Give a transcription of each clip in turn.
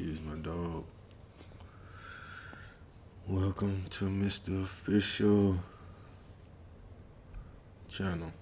Excuse my dog. Welcome to Mr. Official channel.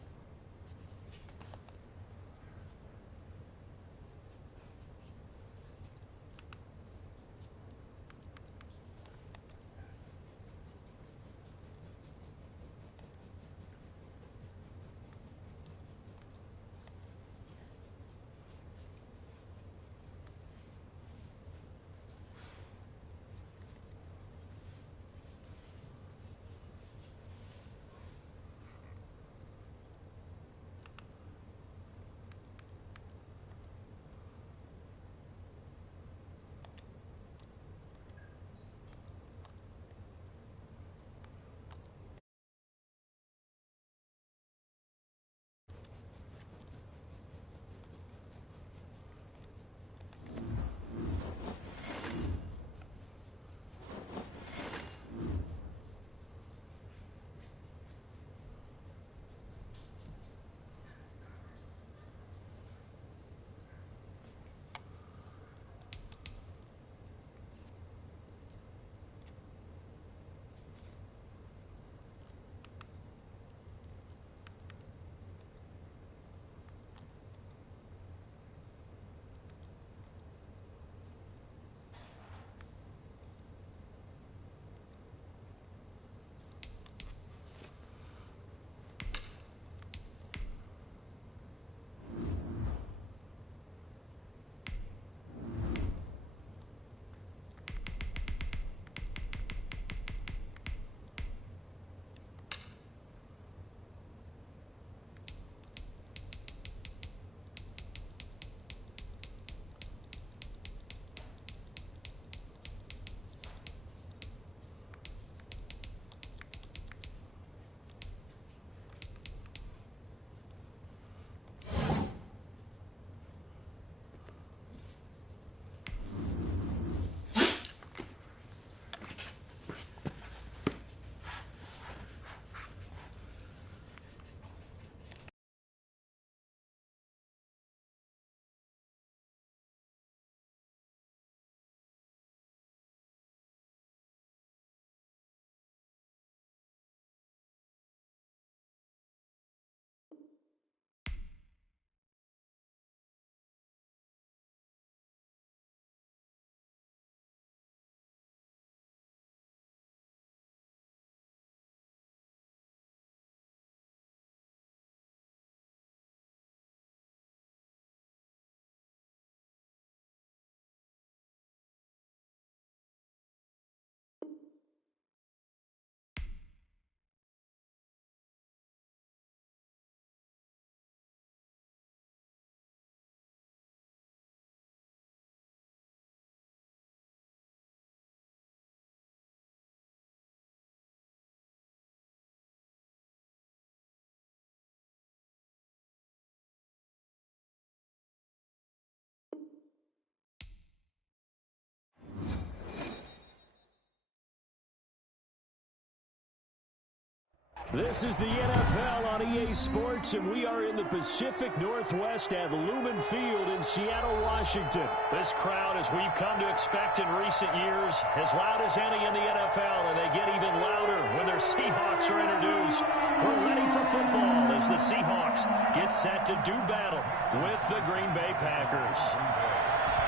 This is the NFL on EA Sports, and we are in the Pacific Northwest at Lumen Field in Seattle, Washington. This crowd, as we've come to expect in recent years, as loud as any in the NFL, and they get even louder when their Seahawks are introduced. We're ready for football as the Seahawks get set to do battle with the Green Bay Packers.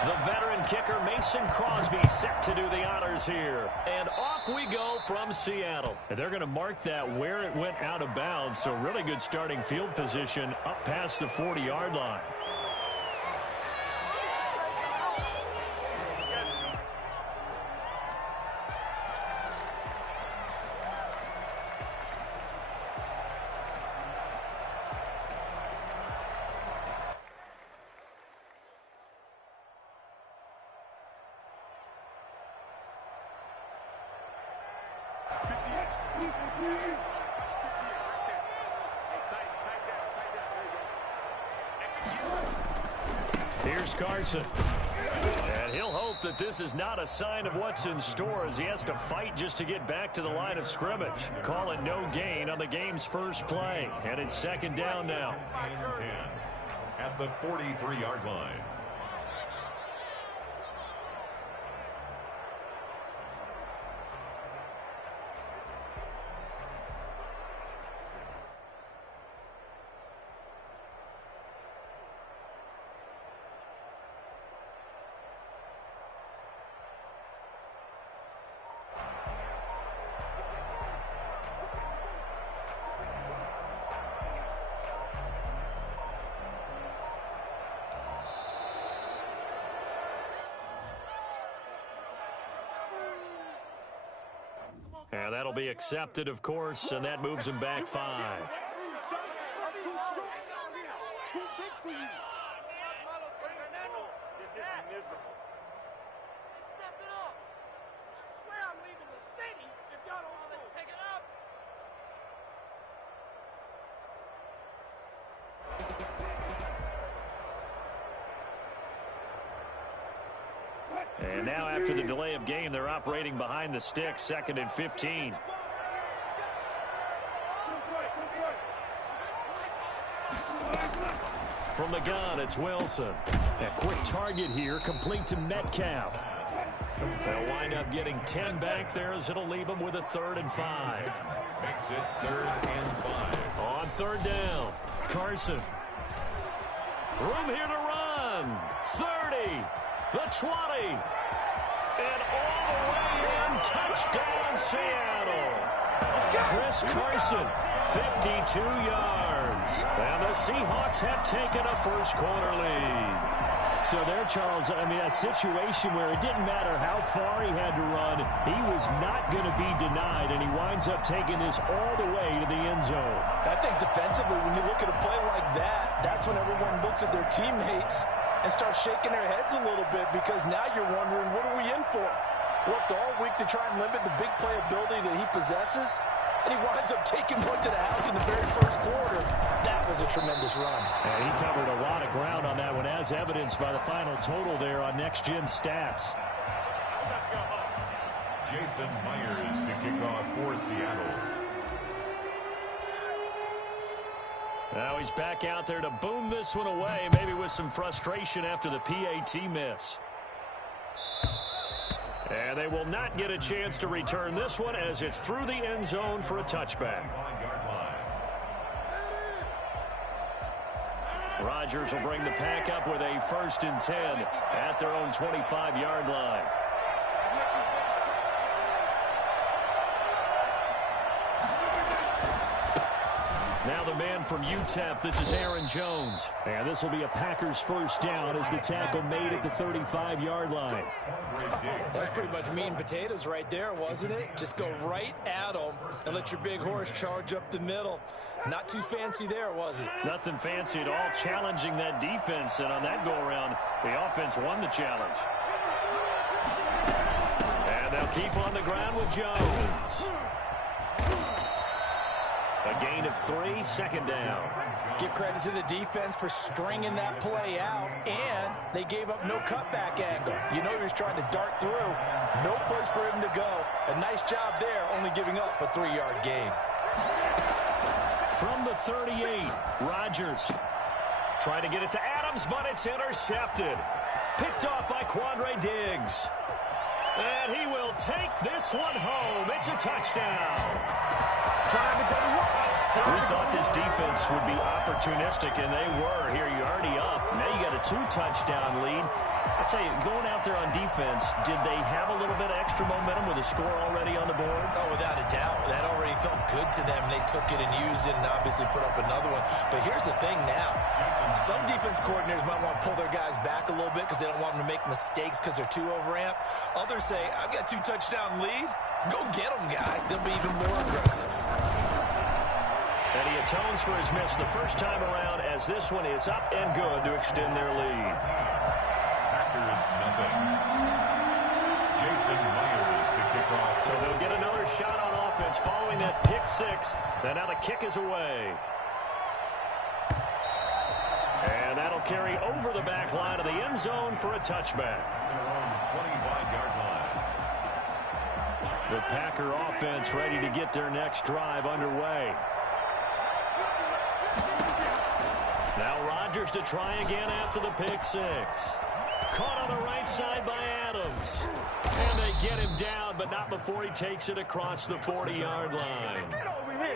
The veteran kicker Mason Crosby set to do the honors here. And off we go from Seattle. And they're going to mark that where it went out of bounds. So really good starting field position up past the 40-yard line. Here's Carson. And he'll hope that this is not a sign of what's in store as he has to fight just to get back to the line of scrimmage. Call it no gain on the game's first play. And it's second down now. And 10 at the 43-yard line. And that'll be accepted, of course, and that moves him back 5. And now after the delay of game, they're operating behind the sticks, 2nd and 15. From the gun, it's Wilson. A quick target here, complete to Metcalf. They'll wind up getting 10 back there as it'll leave them with a 3rd and 5. Makes it 3rd and 5. On 3rd down, Carson. Room here to run. 30. The 20. And all the way in. Touchdown, Seattle. Chris Carson, 52 yards. And the Seahawks have taken a first-quarter lead. So there, Charles, I mean, a situation where it didn't matter how far he had to run, he was not going to be denied, and he winds up taking this all the way to the end zone. I think defensively, when you look at a play like that, that's when everyone looks at their teammates and starts shaking their heads a little bit, because now you're wondering, what are we in for? Worked all week to try and limit the big play ability that he possesses, and he winds up taking one to the house in the very first quarter. That was a tremendous run. And he covered a lot of ground on that one, as evidenced by the final total there on Next Gen Stats. Jason Myers to kick off for Seattle. Now he's back out there to boom this one away, maybe with some frustration after the PAT miss. And they will not get a chance to return this one as it's through the end zone for a touchback. Rodgers will bring the pack up with a 1st and 10 at their own 25-yard line. Now the man from UTEP, this is Aaron Jones. And this will be a Packers 1st down as the tackle made at the 35-yard line. That's pretty much meat and potatoes right there, wasn't it? Just go right at them and let your big horse charge up the middle. Not too fancy there, was it? Nothing fancy at all, challenging that defense. And on that go-around, the offense won the challenge. And they'll keep on the ground with Jones. A gain of 3, 2nd down. Give credit to the defense for stringing that play out, and they gave up no cutback angle. You know he was trying to dart through. No place for him to go. A nice job there, only giving up a 3-yard gain. From the 38, Rodgers trying to get it to Adams, but it's intercepted. Picked off by Quandre Diggs. And he will take this one home. It's a touchdown. We thought this defense would be opportunistic, and they were. Here, you're already up. Now you got a 2-touchdown lead. I tell you, going out there on defense, did they have a little bit of extra momentum with a score already on the board? Oh, without a doubt. That already felt good to them. They took it and used it and obviously put up another one. But here's the thing now. Some defense coordinators might want to pull their guys back a little bit because they don't want them to make mistakes because they're too overamped. Others say, I've got a 2-touchdown lead. Go get them, guys. They'll be even more aggressive. And he atones for his miss the first time around as this one is up and good to extend their lead. Packers nothing. Jason Myers to kick off. So they'll get another shot on offense following that pick 6. And now the kick is away. And that'll carry over the back line of the end zone for a touchback. Their own 25-yard line. The Packer offense ready to get their next drive underway. Now Rodgers to try again after the pick 6. Caught on the right side by Adams. And they get him down, but not before he takes it across the 40-yard line.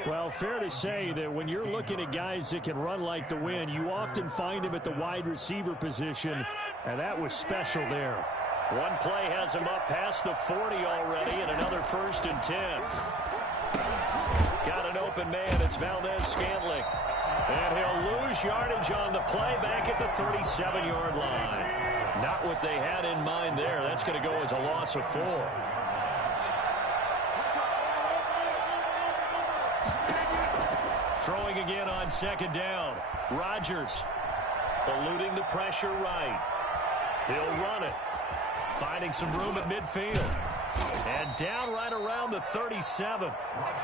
Well, fair to say that when you're looking at guys that can run like the wind, you often find him at the wide receiver position, and that was special there. One play has him up past the 40 already, and another 1st and 10. Got an open man. It's Valdez-Scantling. And he'll lose yardage on the play back at the 37-yard line. Not what they had in mind there. That's going to go as a loss of 4. Throwing again on second down. Rodgers eluding the pressure right. He'll run it. Finding some room at midfield. And down right around the 37.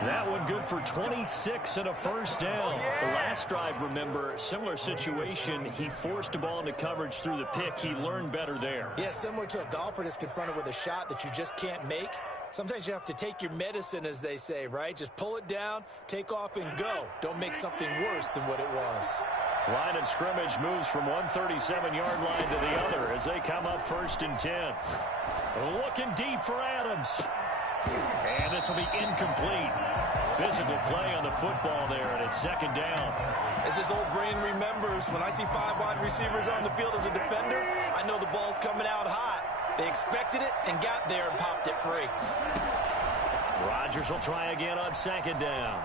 That one good for 26 and a first down. The last drive, remember, similar situation. He forced a ball into coverage through the pick. He learned better there. Yeah, similar to a golfer that's confronted with a shot that you just can't make. Sometimes you have to take your medicine, as they say, right? Just pull it down, take off, and go. Don't make something worse than what it was. Line of scrimmage moves from 137-yard line to the other as they come up 1st and 10. Looking deep for Adams. And this will be incomplete. Physical play on the football there, and it's 2nd down. As this old brain remembers, when I see 5 wide receivers on the field as a defender, I know the ball's coming out hot. They expected it and got there and popped it free. Rodgers will try again on 2nd down.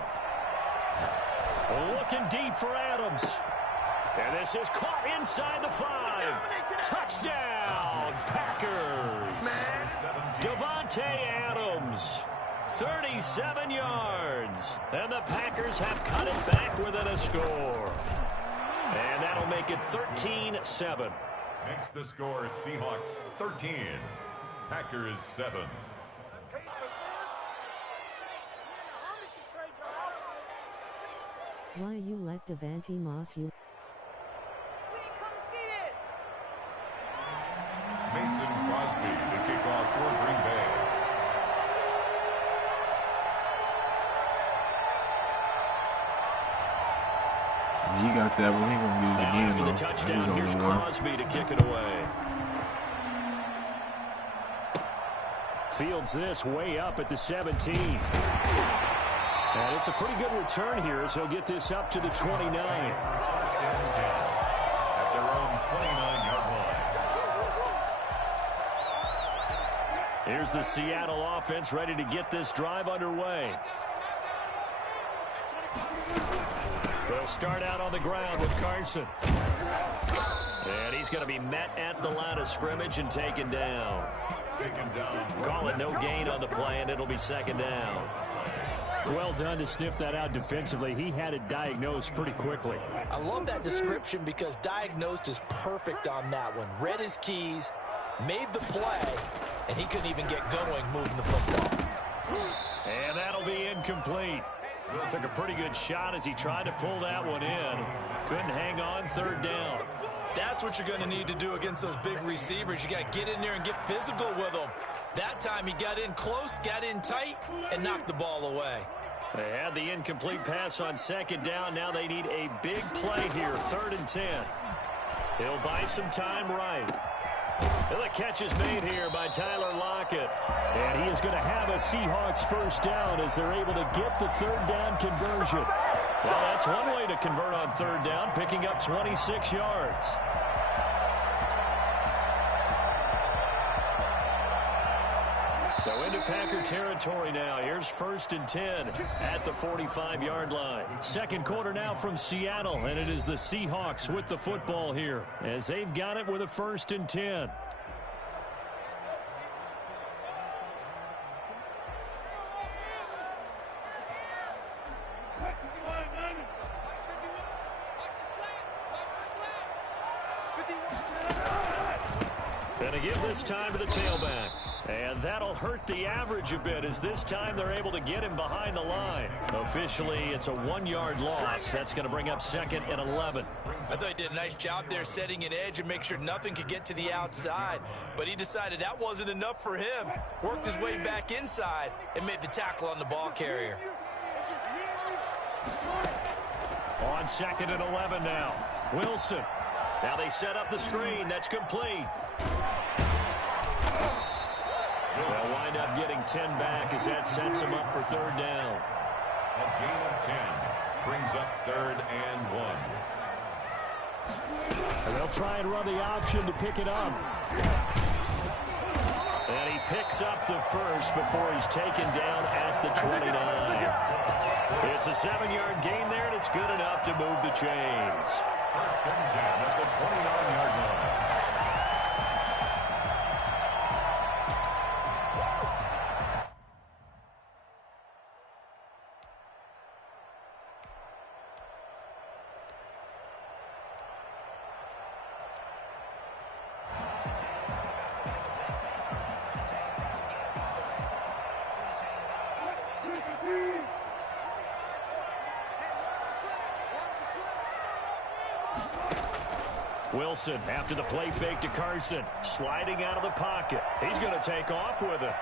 Looking deep for Adams. And this is caught inside the 5. Touchdown, Packers. Davante Adams, 37 yards. And the Packers have cut it back within a score. And that'll make it 13-7. Next the score, Seahawks 13, Packers 7. Why you let Davante Moss you? Mason Crosby to kick off for Green Bay. He got that one. He gonna get it Now again, after the though. touchdown, He's on here's the one. Crosby to kick it away. Fields this way up at the 17. And it's a pretty good return here as he'll get this up to the 29. At their own 29-yard line. Here's the Seattle offense ready to get this drive underway. They'll start out on the ground with Carson. And he's going to be met at the line of scrimmage and taken down. Call it no gain on the play, and it'll be 2nd down. Well done to sniff that out defensively. He had it diagnosed pretty quickly. I love that description because diagnosed is perfect on that one. Read his keys, made the play, and he couldn't even get going moving the football. And that'll be incomplete. Took a pretty good shot as he tried to pull that one in. Couldn't hang on, 3rd down. That's what you're going to need to do against those big receivers. You got to get in there and get physical with them. That time he got in close, got in tight, and knocked the ball away. They had the incomplete pass on 2nd down. Now they need a big play here, 3rd and 10. He'll buy some time right. And the catch is made here by Tyler Lockett. And he is going to have a Seahawks first down as they're able to get the 3rd down conversion. Well, that's one way to convert on 3rd down, picking up 26 yards. So into Packer territory now. Here's 1st and 10 at the 45-yard line. 2nd quarter now from Seattle, and it is the Seahawks with the football here as they've got it with a 1st and 10. Gonna give this time to the tailback. And that'll hurt the average a bit as this time they're able to get him behind the line. Officially, it's a 1-yard loss. That's going to bring up 2nd and 11. I thought he did a nice job there setting an edge and make sure nothing could get to the outside. But he decided that wasn't enough for him. Worked his way back inside and made the tackle on the ball carrier. On 2nd and 11 now. Wilson. Now they set up the screen. That's complete. They'll wind up getting 10 back as that sets them up for 3rd down. A gain of 10 brings up 3rd and 1. And they'll try and run the option to pick it up. And he picks up the first before he's taken down at the 29. It's a 7-yard gain there, and it's good enough to move the chains. 1st and 10 at the 29-yard line. Wilson after the play fake to Carson. Sliding out of the pocket. He's going to take off with it.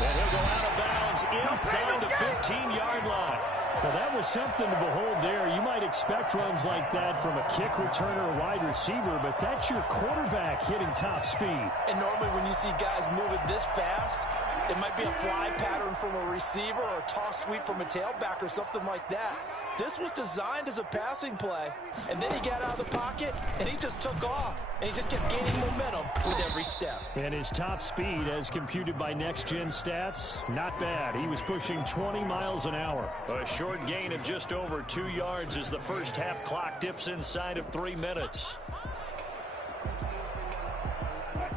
And he'll go out of bounds inside the 15-yard line. Well, that was something to behold there. You might expect runs like that from a kick returner or wide receiver, but that's your quarterback hitting top speed. And normally when you see guys moving this fast, it might be a fly pattern from a receiver or a toss sweep from a tailback or something like that. This was designed as a passing play, and then he got out of the pocket, and he just took off, and he just kept gaining momentum with every step. And his top speed, as computed by Next Gen Stats, not bad. He was pushing 20 miles an hour. A short gain of just over 2 yards as the first half clock dips inside of 3 minutes.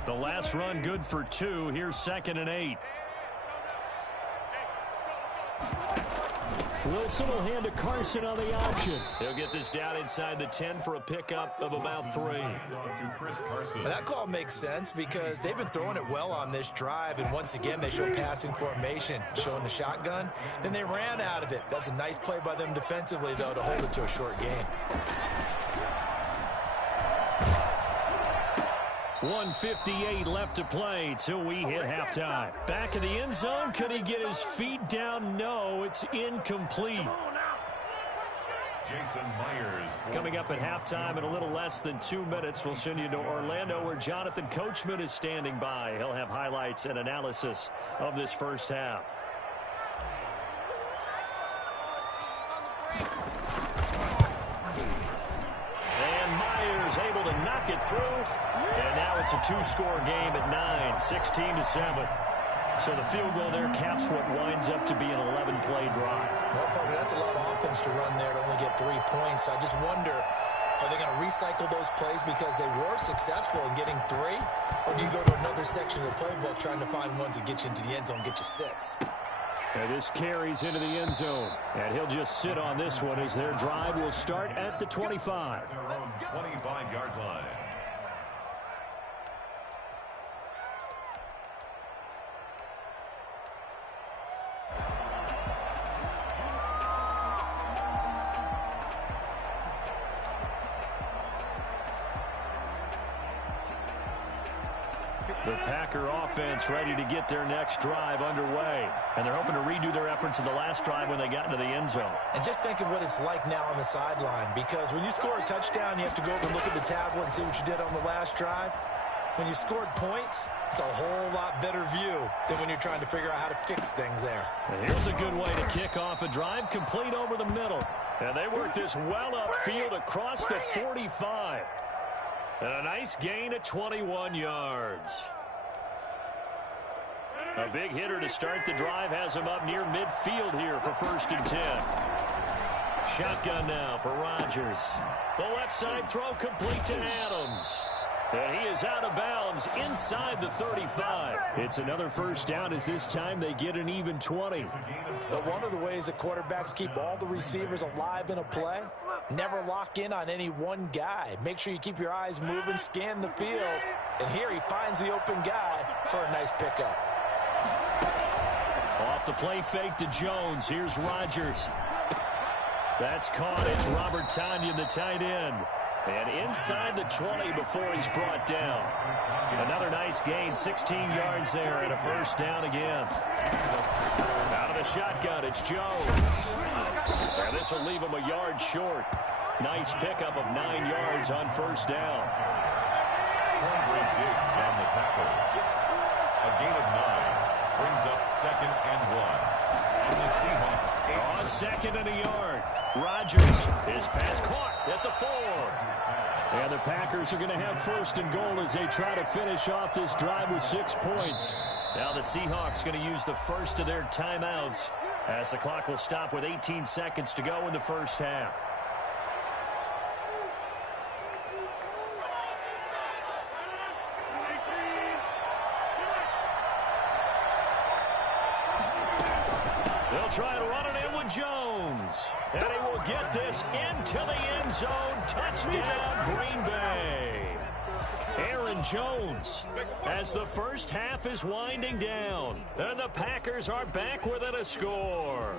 The last run good for 2. Here's 2nd and 8. Wilson will hand to Carson on the option. He'll get this down inside the 10 for a pickup of about 3. That call makes sense because they've been throwing it well on this drive, and once again they show passing formation, showing the shotgun. Then they ran out of it. That's a nice play by them defensively, though, to hold it to a short gain. 1:58 left to play till we hit halftime. Back in the end zone. Could he get his feet down? No, it's incomplete. Jason Myers. Coming up at halftime in a little less than 2 minutes, we'll send you to Orlando where Jonathan Coachman is standing by. He'll have highlights and analysis of this first half. And Myers able to knock it through. And now it's a 2-score game at 9, 16-7. So the field goal there caps what winds up to be an 11-play drive. Well, partner, that's a lot of offense to run there to only get 3 points. I just wonder, are they going to recycle those plays because they were successful in getting 3? Or do you go to another section of the playbook trying to find ones that get you into the end zone, get you 6? And this carries into the end zone. And he'll just sit on this one as their drive will start at the 25. Their own 25-yard line. The Packer offense ready to get their next drive underway. And they're hoping to redo their efforts in the last drive when they got into the end zone. And just think of what it's like now on the sideline, because when you score a touchdown, you have to go over and look at the tablet and see what you did on the last drive. When you scored points, it's a whole lot better view than when you're trying to figure out how to fix things there. And here's a good way to kick off a drive, complete over the middle. And they work this well upfield across the 45. And a nice gain of 21 yards. A big hitter to start the drive has him up near midfield here for 1st and 10. Shotgun now for Rodgers. The left side throw complete to Adams. And he is out of bounds inside the 35. It's another first down as this time they get an even 20. But one of the ways that quarterbacks keep all the receivers alive in a play, never lock in on any one guy. Make sure you keep your eyes moving, scan the field. And here he finds the open guy for a nice pickup. Off the play fake to Jones. Here's Rodgers. That's caught. It's Robert Tonyan, the tight end. And inside the 20 before he's brought down. Another nice gain, 16 yards there, and a first down again. Out of the shotgun, it's Jones. And this will leave him a yard short. Nice pickup of 9 yards on first down. Great digs on the tackle. A gain of 9 brings up 2nd and 1. And the Seahawks on 2nd and a yard. Rodgers, his pass caught at the 4. And the Packers are going to have 1st and goal as they try to finish off this drive with 6 points. Now the Seahawks going to use the first of their timeouts as the clock will stop with 18 seconds to go in the first half. They'll try to run it in with Jones. And he will get this into the end zone. Touchdown, Green Bay. Aaron Jones as the first half is winding down. And the Packers are back within a score.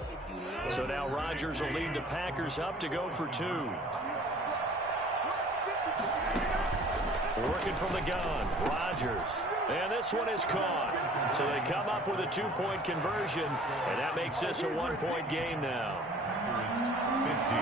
So now Rodgers will lead the Packers up to go for 2. Working from the gun, Rodgers. And this one is caught. So they come up with a 2-point conversion, and that makes this a 1-point game now. 15.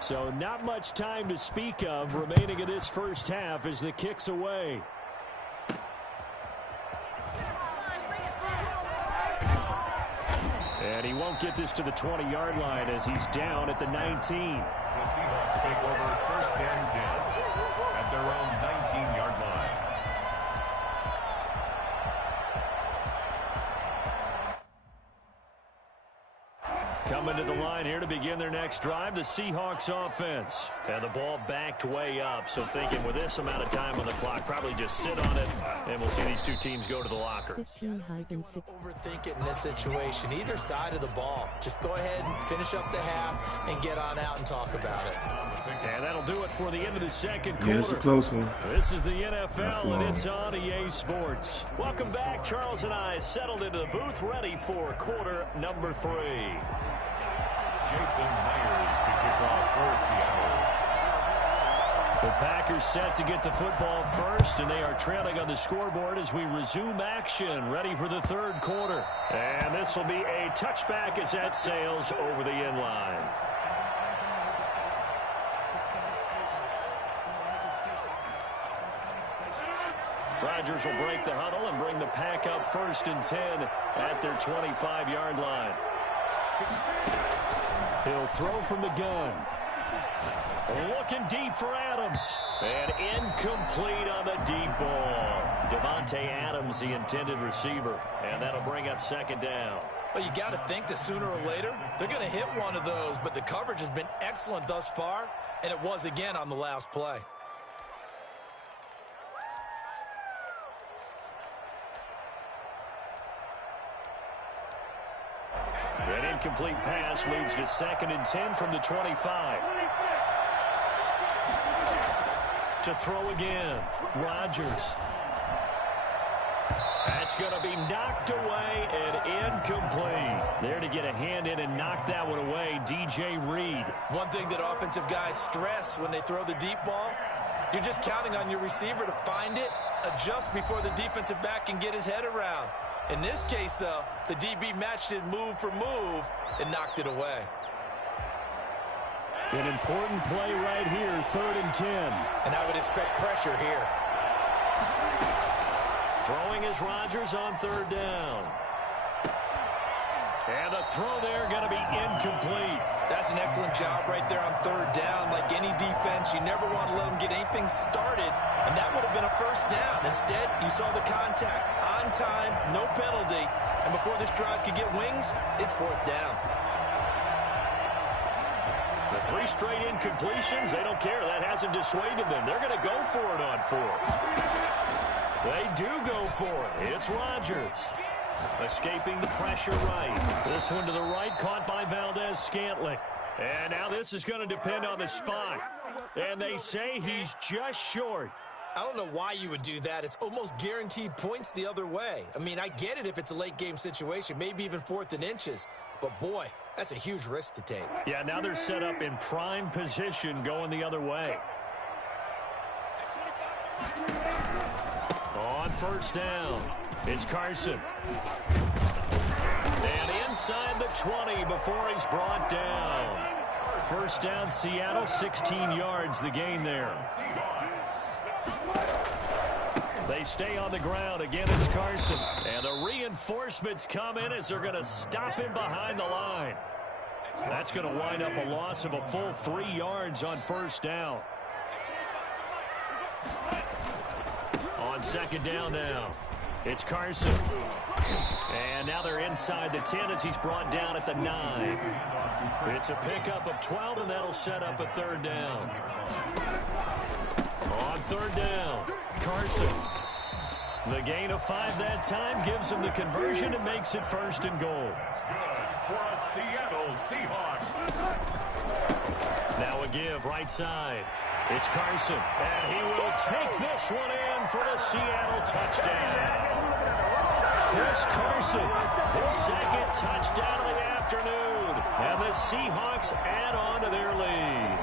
So not much time to speak of remaining in this first half as the kick's away. And he won't get this to the 20-yard line as he's down at the 19. The Seahawks take over first and 10 at their own 19-yard line. Coming to the line here to begin their next drive, the Seahawks offense. And the ball backed way up, so thinking with this amount of time on the clock, probably just sit on it, and we'll see these two teams go to the locker. 15-6. Overthink it in this situation, either side of the ball. Just go ahead and finish up the half and get on out and talk about it. And that'll do it for the end of the second quarter. Yeah, it's a close one. This is the NFL, and it's on EA Sports. Welcome back. Charles and I settled into the booth, ready for quarter number 3. Jason Myers to kick off for Seattle. The Packers set to get the football first, and they are trailing on the scoreboard as we resume action, ready for the third quarter. And this will be a touchback as that sails over the end line. Rodgers will break the huddle and bring the pack up first and 10 at their 25-yard line. He'll throw from the gun. Looking deep for Adams. And incomplete on the deep ball. Devontae Adams, the intended receiver. And that'll bring up second down. Well, you got to think that sooner or later, they're going to hit one of those, but the coverage has been excellent thus far, and it was again on the last play. An incomplete pass leads to second and 10 from the 25. To throw again, Rodgers. That's going to be knocked away and incomplete. There to get a hand in and knock that one away, DJ Reed. One thing that offensive guys stress when they throw the deep ball, you're just counting on your receiver to find it, adjust before the defensive back can get his head around. In this case, though, the DB matched it move for move and knocked it away. An important play right here, third and 10. And I would expect pressure here. Throwing is Rodgers on third down. And the throw there going to be incomplete. That's an excellent job right there on third down. Like any defense, you never want to let them get anything started, and that would have been a first down. Instead, you saw the contact on time, no penalty, and before this drive could get wings, it's fourth down. The 3 straight incompletions, they don't care. That hasn't dissuaded them. They're going to go for it on 4th. They do go for it. It's Rodgers. Escaping the pressure right. This one to the right, caught by Valdez-Scantling. And now this is going to depend on the spot. And they say he's just short. I don't know why you would do that. It's almost guaranteed points the other way. I mean, I get it if it's a late-game situation, maybe even 4th and inches. But, boy, that's a huge risk to take. Yeah, now they're set up in prime position going the other way. On first down, it's Carson. And inside the 20 before he's brought down. First down, Seattle, 16 yards the gain there. They stay on the ground. Again, it's Carson. And the reinforcements come in as they're going to stop him behind the line. That's going to wind up a loss of a full 3 yards on first down. On second down now, it's Carson. And now they're inside the 10 as he's brought down at the 9. It's a pickup of 12, and that'll set up a third down. On third down, Carson. The gain of 5 that time gives him the conversion and makes it first and goal. For a Seattle Seahawks. Now a give right side. It's Carson, and he will take this one in for the Seattle touchdown. Chris Carson, his second touchdown of the afternoon, and the Seahawks add on to their lead.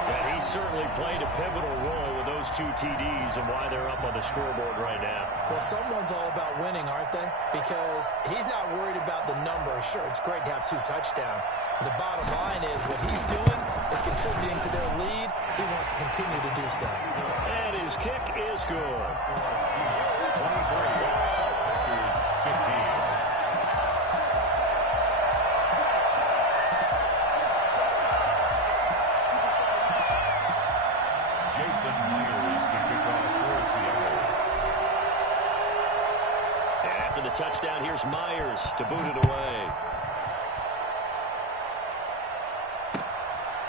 And he certainly played a pivotal role with those 2 TDs and why they're up on the scoreboard right now. Well, someone's all about winning, aren't they? Because he's not worried about the number. Sure, it's great to have 2 touchdowns. The bottom line is what he's doing is contributing to their lead. He wants to continue to do so. And his kick is good. 23. Here's 15. Jason Myers to kick off for Seattle. And after the touchdown, here's Myers to boot it away.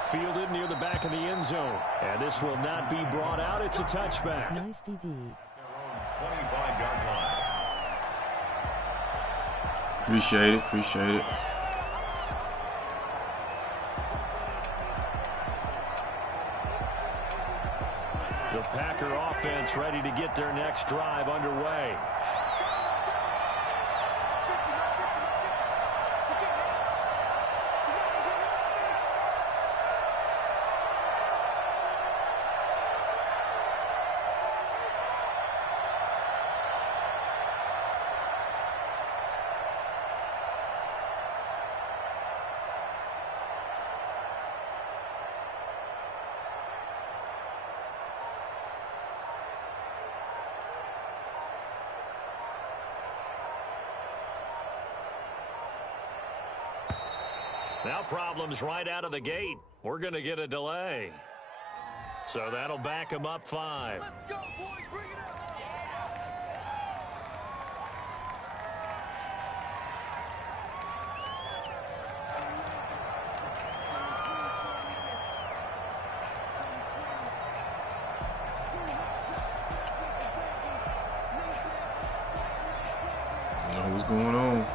Fielded near the back of the end zone. And this will not be brought out. It's a touchback. Nice DD. 25-yard line. Appreciate it. Appreciate it. The Packer offense ready to get their next drive underway. Now problems right out of the gate. We're going to get a delay. So that'll back them up 5. Let's go, boys. Bring it up. You know what's going on.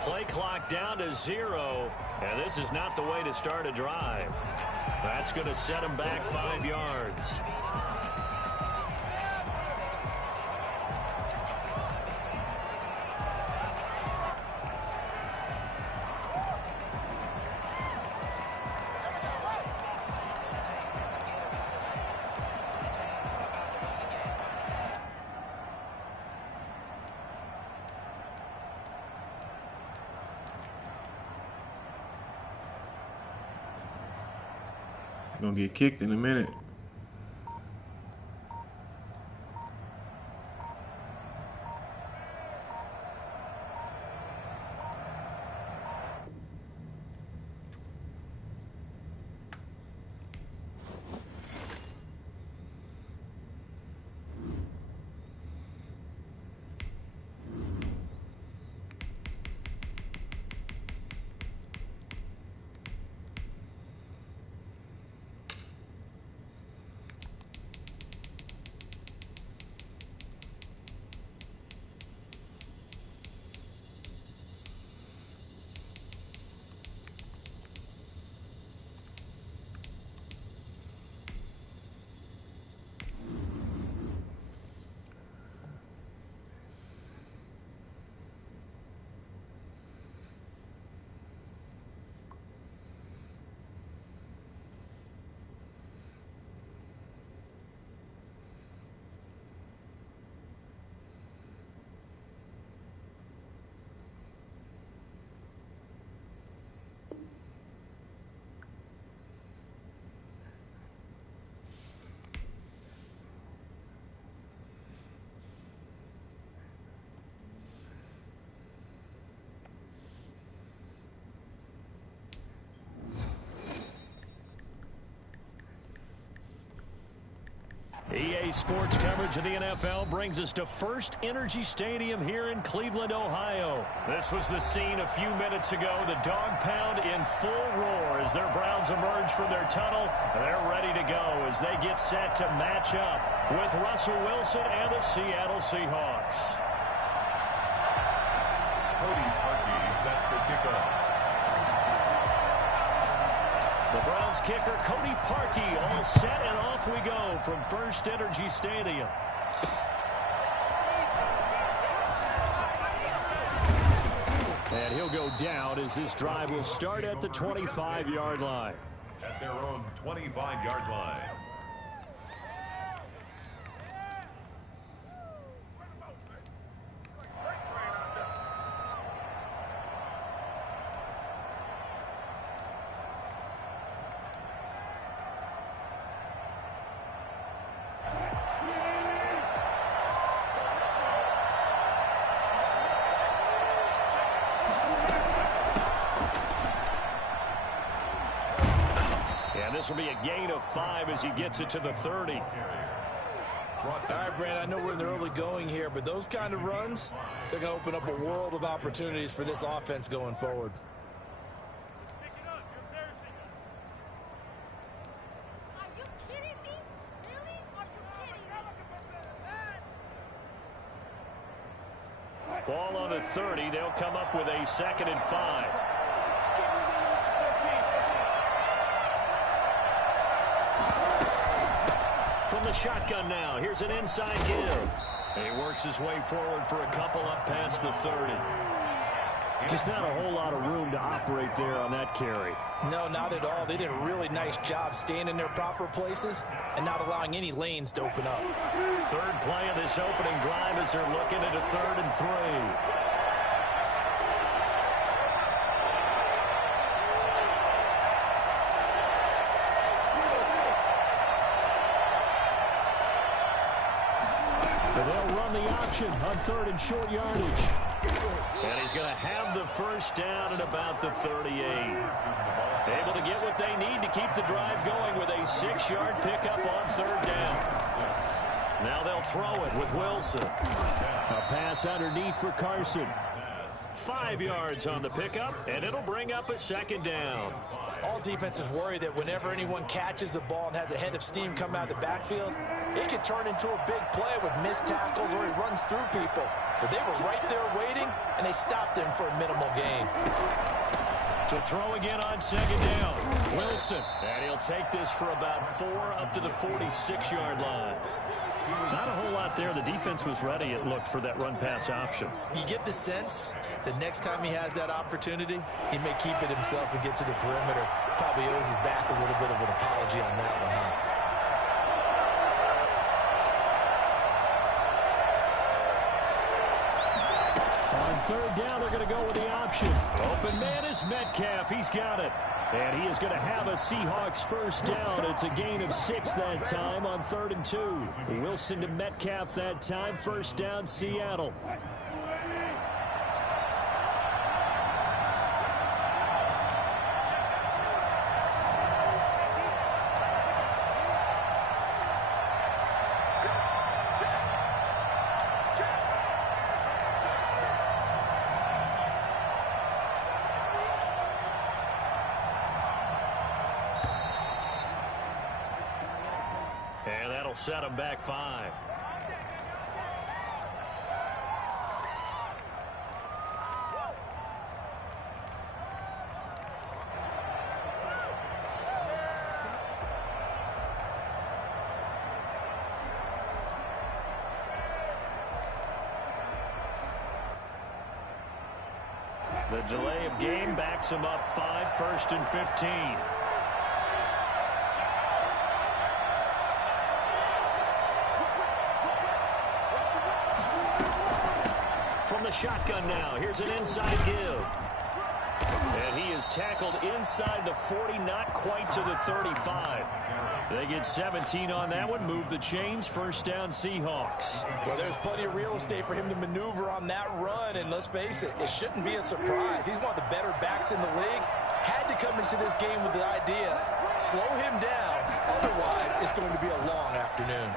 Play clock down to 0, and this is not the way to start a drive. That's going to set them back 5 yards. Gonna get kicked in a minute. EA Sports coverage of the NFL brings us to First Energy Stadium here in Cleveland, Ohio. This was the scene a few minutes ago. The dog pound in full roar as their Browns emerge from their tunnel. They're ready to go as they get set to match up with Russell Wilson and the Seattle Seahawks. Cody Parkey set to kick off. The Browns kicker, Cody Parkey, all set, and off we go from First Energy Stadium. And he'll go down as this drive will start at the 25-yard line. At their own 25-yard line. This will be a gain of 5 as he gets it to the 30. All right, Brand, I know we're in the early going here, but those kind of runs, they're going to open up a world of opportunities for this offense going forward. Pick it up. You're embarrassing us. Are you kidding me? Really? Are you kidding me? Ball on the 30. They'll come up with a 2nd and 5. From the shotgun now, here's an inside give. He works his way forward for a couple up past the 30. Just not a whole lot of room to operate there on that carry. No, not at all. They did a really nice job staying in their proper places and not allowing any lanes to open up. Third play of this opening drive as they're looking at a 3rd and 3. They'll run the option on 3rd and short yardage. And he's going to have the first down at about the 38. Able to get what they need to keep the drive going with a 6-yard pickup on 3rd down. Now they'll throw it with Wilson. A pass underneath for Carson. 5 yards on the pickup, and it'll bring up a 2nd down. All defenses worry that whenever anyone catches the ball and has a head of steam come out of the backfield, it could turn into a big play with missed tackles or he runs through people. But they were right there waiting, and they stopped him for a minimal gain. To throw again on 2nd down. Wilson. And he'll take this for about 4 up to the 46-yard line. Not a whole lot there. The defense was ready, it looked, for that run-pass option. You get the sense that next time he has that opportunity, he may keep it himself and get to the perimeter. Probably owes his back a little bit of an apology on that one, huh? On 3rd down, they're going to go with the option. Open man is Metcalf. He's got it. And he is going to have a Seahawks first down. It's a gain of 6 that time on 3rd and 2. Wilson to Metcalf that time. First down, Seattle. And that'll set him back 5. The delay of game backs him up 5, 1st and 15. From the shotgun now, here's an inside give. And he is tackled inside the 40, not quite to the 35. They get 17 on that one, move the chains, first down Seahawks. Well, there's plenty of real estate for him to maneuver on that run, and let's face it, it shouldn't be a surprise. He's one of the better backs in the league. Had to come into this game with the idea, slow him down, otherwise it's going to be a long afternoon.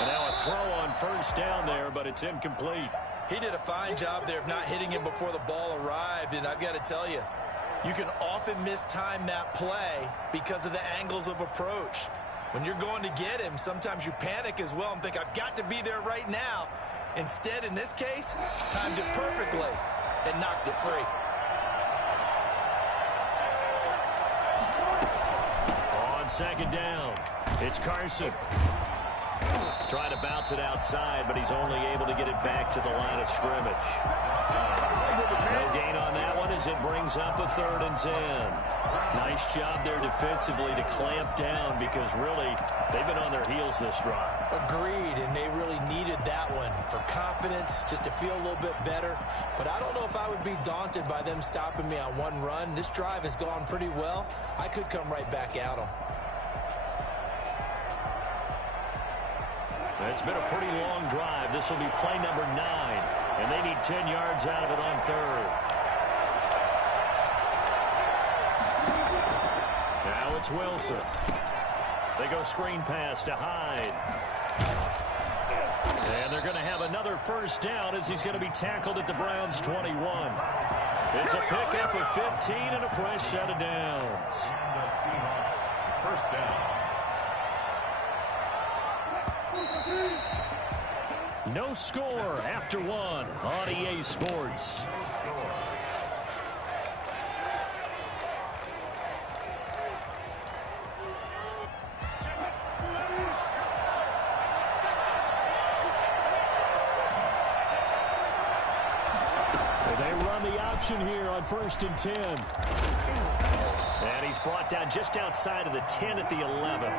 And now a throw on first down there, but it's incomplete. He did a fine job there of not hitting him before the ball arrived, and I've got to tell you, you can often mistime that play because of the angles of approach. When you're going to get him, sometimes you panic as well and think, I've got to be there right now. Instead, in this case, timed it perfectly and knocked it free. On second down, it's Carson. Trying to bounce it outside, but he's only able to get it back to the line of scrimmage. No gain on that one as it brings up a 3rd and 10. Nice job there defensively to clamp down because really they've been on their heels this drive. Agreed, and they really needed that one for confidence, just to feel a little bit better. But I don't know if I would be daunted by them stopping me on one run. This drive has gone pretty well. I could come right back at them. It's been a pretty long drive. This will be play number 9, and they need 10 yards out of it on 3rd. Now it's Wilson. They go screen pass to Hyde. And they're going to have another first down as he's going to be tackled at the Browns' 21. It's a pickup of 15 and a fresh set of downs. And the Seahawks first down. No score after 1 on EA Sports. They run the option here on 1st and 10. And he's brought down just outside of the 10 at the 11.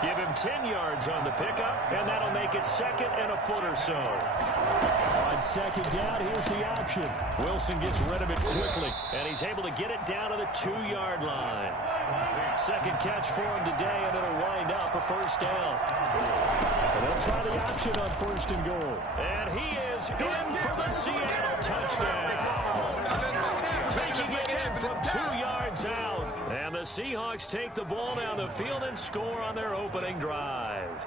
Give him 10 yards on the pickup, and that'll make it 2nd and a foot or so. On second down, here's the option. Wilson gets rid of it quickly, and he's able to get it down to the 2-yard line. Second catch for him today, and it'll wind up a first down. And they'll try the option on 1st and goal. And he is in for the Seattle touchdown. Taking it in from 2 yards out. And the Seahawks take the ball down the field and score on their opening drive.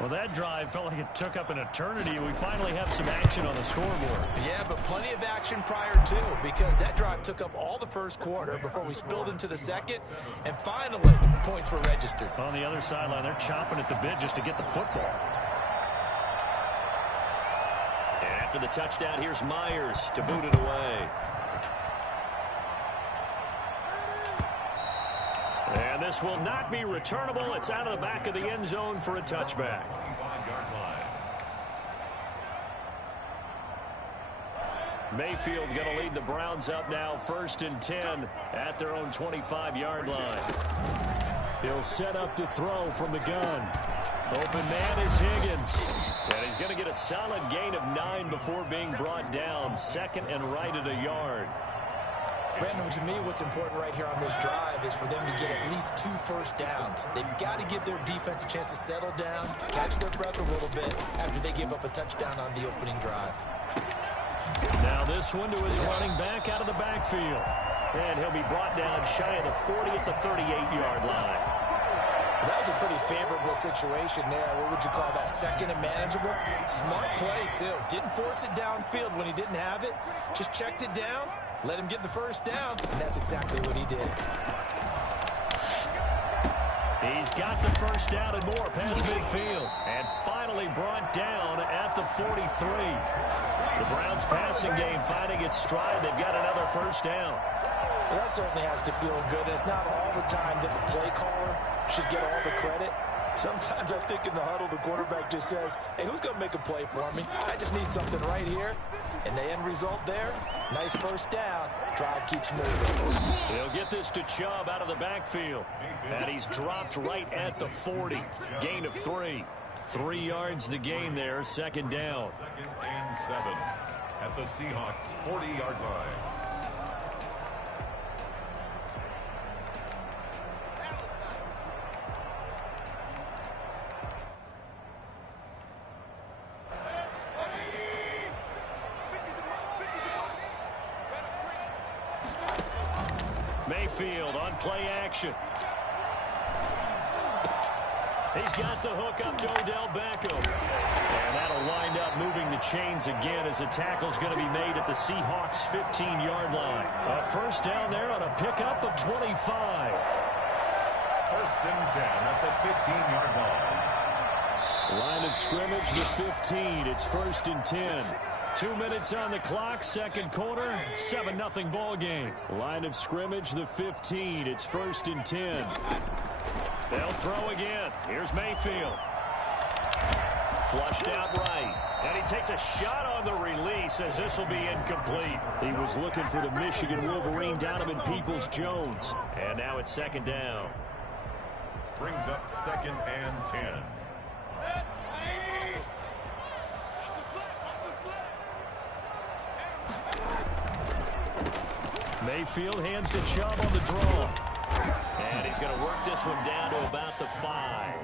Well, that drive felt like it took up an eternity. We finally have some action on the scoreboard. Yeah, but plenty of action prior to, because that drive took up all the first quarter before we spilled into the second, and finally, points were registered. On the other sideline, they're chomping at the bit just to get the football. And after the touchdown, here's Myers to boot it away. And this will not be returnable. It's out of the back of the end zone for a touchback. Mayfield going to lead the Browns up now 1st and 10 at their own 25-yard line. He'll set up to throw from the gun. Open man is Higgins. And he's going to get a solid gain of 9 before being brought down. 2nd and right at a yard. Brandon, to me, what's important right here on this drive is for them to get at least 2 first downs. They've got to give their defense a chance to settle down, catch their breath a little bit after they give up a touchdown on the opening drive. Now this one to his running back out of the backfield. And he'll be brought down shy of the 40 at the 38-yard line. That was a pretty favorable situation there. What would you call that? 2nd and manageable? Smart play, too. Didn't force it downfield when he didn't have it. Just checked it down. Let him get the first down, and that's exactly what he did. He's got the first down and more past midfield. And finally brought down at the 43. The Browns passing game finding its stride. They've got another first down. Well, that certainly has to feel good. It's not all the time that the play caller should get all the credit. Sometimes I think in the huddle, the quarterback just says, hey, who's going to make a play for me? I just need something right here. And the end result there, nice first down. Drive keeps moving. He'll get this to Chubb out of the backfield. And he's dropped right at the 40. Gain of 3. 3 yards the gain there, 2nd down. 2nd and 7 at the Seahawks 40-yard line. Mayfield on play action. He's got the hook up to Odell Beckham. And that'll wind up moving the chains again as the tackle's going to be made at the Seahawks' 15-yard line. A first down there on a pickup of 25. First and 10 at the 15-yard line. Line of scrimmage, the 15. It's first and 10. 2 minutes on the clock, second quarter, 7-0 ball game. Line of scrimmage, the 15. It's first and 10. They'll throw again. Here's Mayfield. Flushed out right. And he takes a shot on the release as this will be incomplete. He was looking for the Michigan Wolverine, Donovan Peoples-Jones. And now it's second down. Brings up second and 10. Mayfield hands to Chubb on the draw. And he's going to work this one down to about the 5.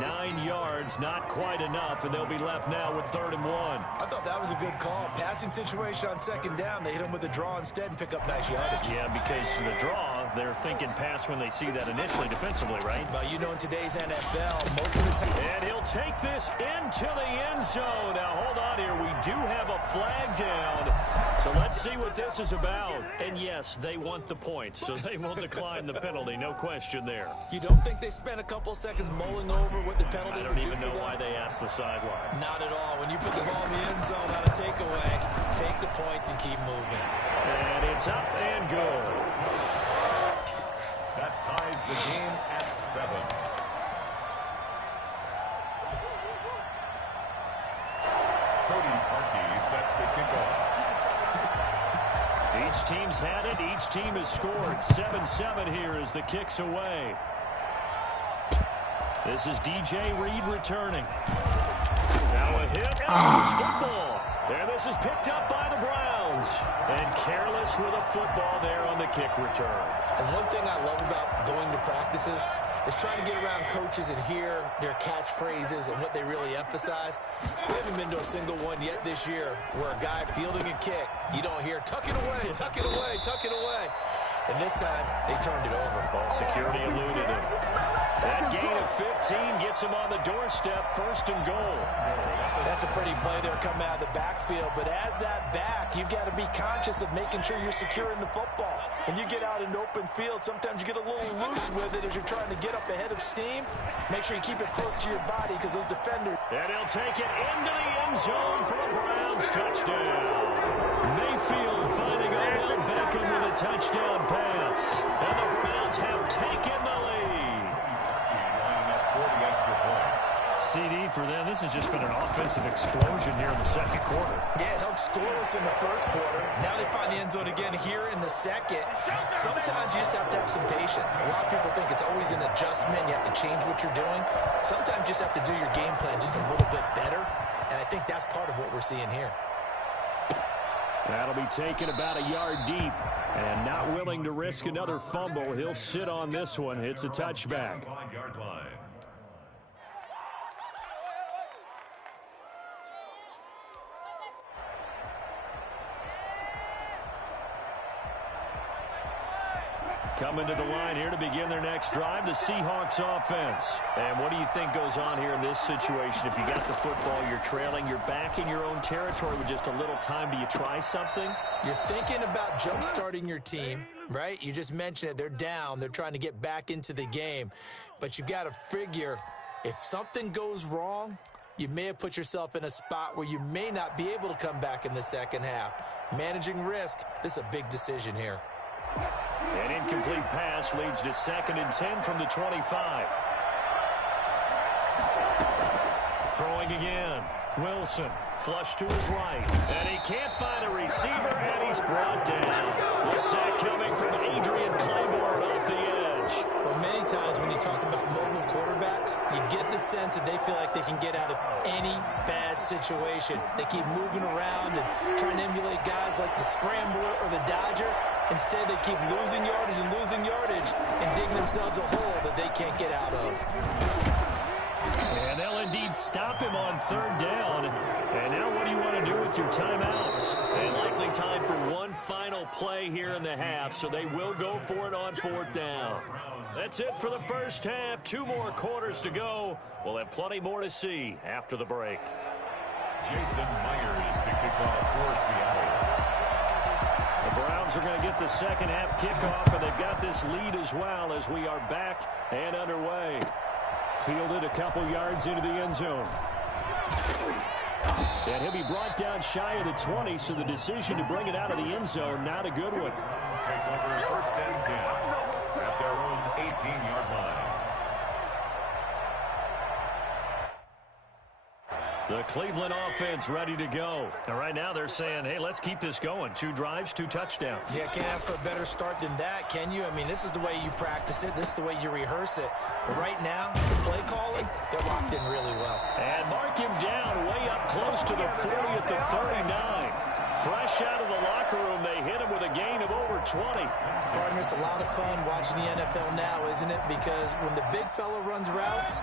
9 yards, not quite enough, and they'll be left now with 3rd and 1. I thought that was a good call. Passing situation on second down. They hit him with the draw instead and pick up nice yardage. Yeah, because the draw, they're thinking pass when they see that initially defensively, right? Well, you know in today's NFL, most of the time. And he'll take this into the end zone. Now, hold on here. We do have a flag down. So let's see what this is about. And yes, they want the points, so they will decline the penalty. No question there. You don't think they spent a couple seconds mulling over what the penalty I would don't do even for know them? why they asked the sideline. Not at all. When you put the ball in the end zone on a takeaway, take the points and keep moving. And it's up and good. That ties the game at 7. Cody Parkey set to kick off. Each team's had it. Each team has scored. 7-7 here as the kick's away. This is DJ Reed returning. Now a hit and loose football. There, this is picked up by the Browns. And careless with a football there on the kick return. And one thing I love about going to practices is trying to get around coaches and hear their catchphrases and what they really emphasize. We haven't been to a single one yet this year where a guy fielding a kick, you don't hear, tuck it away, tuck it away, tuck it away. And this time, they turned it over. Ball security eluded him. That gain of 15 gets him on the doorstep, 1st and goal. That's a pretty play there coming out of the backfield. But as that back, you've got to be conscious of making sure you're securing the football. When you get out in open field, sometimes you get a little loose with it as you're trying to get up ahead of steam. Make sure you keep it close to your body because those defenders. And he'll take it into the end zone for a Browns touchdown. Mayfield finding Odell Beckham with a touchdown pass. And the Browns have taken the lead. Lining up for the extra point. CD for them. This has just been an offensive explosion here in the second quarter. Yeah, held scoreless in the first quarter. Now they find the end zone again here in the second. Sometimes you just have to have some patience. A lot of people think it's always an adjustment. You have to change what you're doing. Sometimes you just have to do your game plan just a little bit better. And I think that's part of what we're seeing here. That'll be taken about a yard deep. And not willing to risk another fumble, he'll sit on this one. It's a touchback. 5-yard line. Coming to the line here to begin their next drive, the Seahawks offense. And what do you think goes on here in this situation? If you got the football, you're trailing, you're back in your own territory with just a little time. Do you try something? You're thinking about jump-starting your team, right? You just mentioned it. They're down. They're trying to get back into the game. But you've got to figure if something goes wrong, you may have put yourself in a spot where you may not be able to come back in the second half. Managing risk, this is a big decision here. An incomplete pass leads to 2nd and 10 from the 25. Throwing again. Wilson, flush to his right. And he can't find a receiver, and he's brought down. The sack coming from Adrian Claiborne off the edge. Well, many times when you talk about mobile quarterbacks, you get the sense that they feel like they can get out of any bad situation. They keep moving around and trying to emulate guys like the Scrambler or the Dodger. Instead, they keep losing yardage and digging themselves a hole that they can't get out of. And they'll indeed stop him on 3rd down. And now what do you want to do with your timeouts. And likely time for one final play here in the half, so they will go for it on 4th down. That's it for the first half. 2 more quarters to go. We'll have plenty more to see after the break. Jason Myers to kick off for Seattle. The Browns are going to get the second half kickoff, and they've got this lead as well as we are back and underway. Fielded a couple yards into the end zone. And he'll be brought down shy of the 20, so the decision to bring it out of the end zone, not a good one. Take over 1st and 10 at their own 18-yard line. The Cleveland offense ready to go. And right now they're saying, hey, let's keep this going. 2 drives, 2 touchdowns. Yeah, can't ask for a better start than that, can you? I mean, this is the way you practice it. This is the way you rehearse it. But right now, the play calling, they're locked in really well. And mark him down way up close to the 40 at the 39. Fresh out of the locker room, they hit him with a gain of over 20. Partner, it's a lot of fun watching the NFL now, isn't it? Because when the big fella runs routes,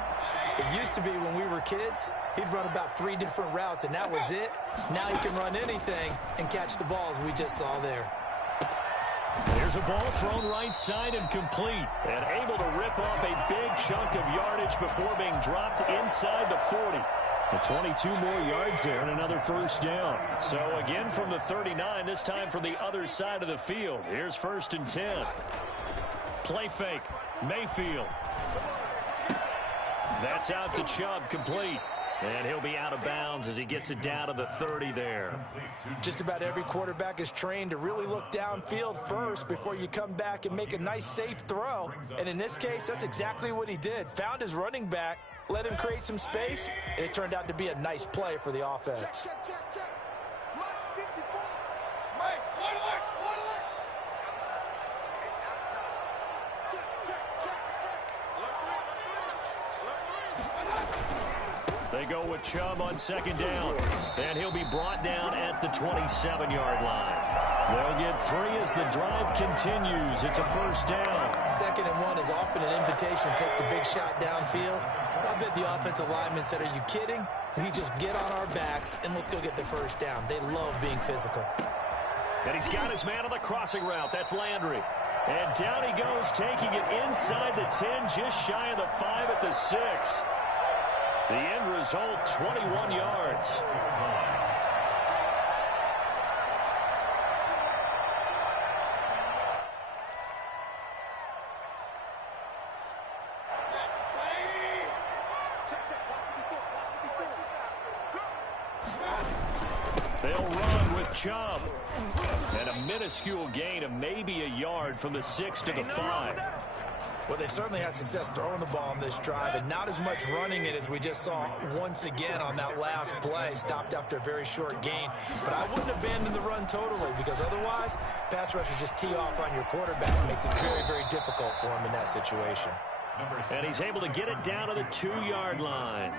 it used to be when we were kids, he'd run about 3 different routes, and that was it. Now he can run anything and catch the balls we just saw there. There's a ball thrown right side and complete. And able to rip off a big chunk of yardage before being dropped inside the 40. And 22 more yards there and another first down. So again from the 39, this time from the other side of the field. Here's 1st and 10. Play fake. Mayfield. That's out to Chubb, complete. And he'll be out of bounds as he gets it down to the 30 there. Just about every quarterback is trained to really look downfield first before you come back and make a nice, safe throw. And in this case, that's exactly what he did. Found his running back, let him create some space, and it turned out to be a nice play for the offense. Check. Mark 54. Mike, one alert. They go with Chubb on 2nd down. And he'll be brought down at the 27-yard line. They'll get 3 as the drive continues. It's a first down. 2nd and 1 is often an invitation to take the big shot downfield. I bet the offensive linemen said, are you kidding? We just get on our backs and let's go get the first down. They love being physical. And he's got his man on the crossing route. That's Landry. And down he goes, taking it inside the 10, just shy of the 5 at the 6. The end result, 21 yards. They'll run with Chubb. And a minuscule gain of maybe a yard from the 6 to the 5. Well, they certainly had success throwing the ball on this drive, and not as much running it as we just saw once again on that last play. Stopped after a very short gain. But I wouldn't abandon the run totally, because otherwise, pass rushers just tee off on your quarterback. It makes it very, very difficult for him in that situation. And he's able to get it down to the 2-yard line.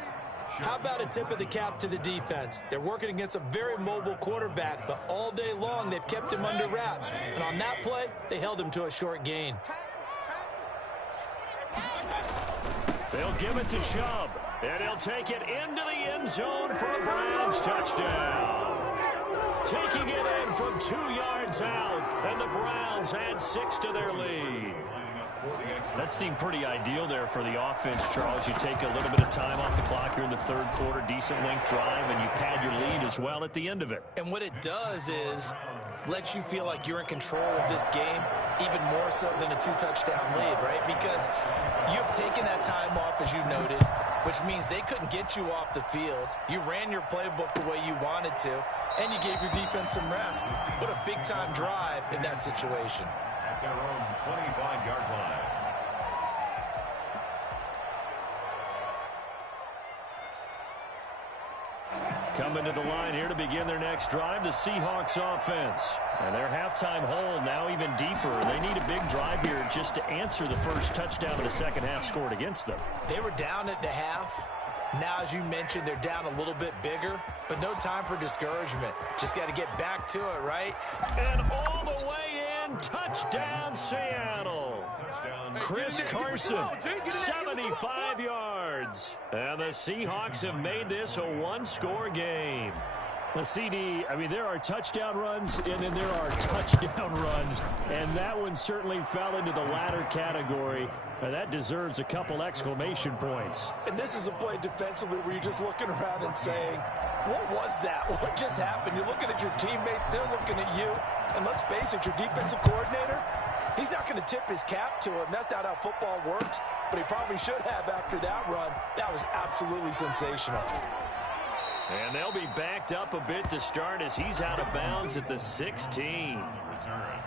How about a tip of the cap to the defense? They're working against a very mobile quarterback, but all day long they've kept him under wraps. And on that play, they held him to a short gain. They'll give it to Chubb, and he'll take it into the end zone for a Browns touchdown. Taking it in from 2 yards out, and the Browns add 6 to their lead. That seemed pretty ideal there for the offense, Charles. You take a little bit of time off the clock here in the 3rd quarter, decent length drive, and you pad your lead as well at the end of it. And what it does is let you feel like you're in control of this game, even more so than a 2-touchdown lead, right? Because you've taken that time off, as you noted, which means they couldn't get you off the field. You ran your playbook the way you wanted to, and you gave your defense some rest. What a big-time drive in that situation. At their own 25-yard line. Coming to the line here to begin their next drive, the Seahawks offense. And their halftime hole now even deeper. They need a big drive here just to answer the first touchdown of the second half scored against them. They were down at the half. Now, as you mentioned, they're down a little bit bigger, but no time for discouragement. Just got to get back to it, right? And all the way in, touchdown Seattle. Chris Carson, 75 yards. And the Seahawks have made this a 1-score game. The CD, I mean, there are touchdown runs, and then there are touchdown runs, and that one certainly fell into the latter category. That deserves a couple exclamation points. And this is a play defensively where you're just looking around and saying, what was that? What just happened? You're looking at your teammates, they're looking at you, and let's face it, your defensive coordinator, he's not going to tip his cap to him. That's not how football works, but he probably should have after that run. That was absolutely sensational. And they'll be backed up a bit to start as he's out of bounds at the 16. Return.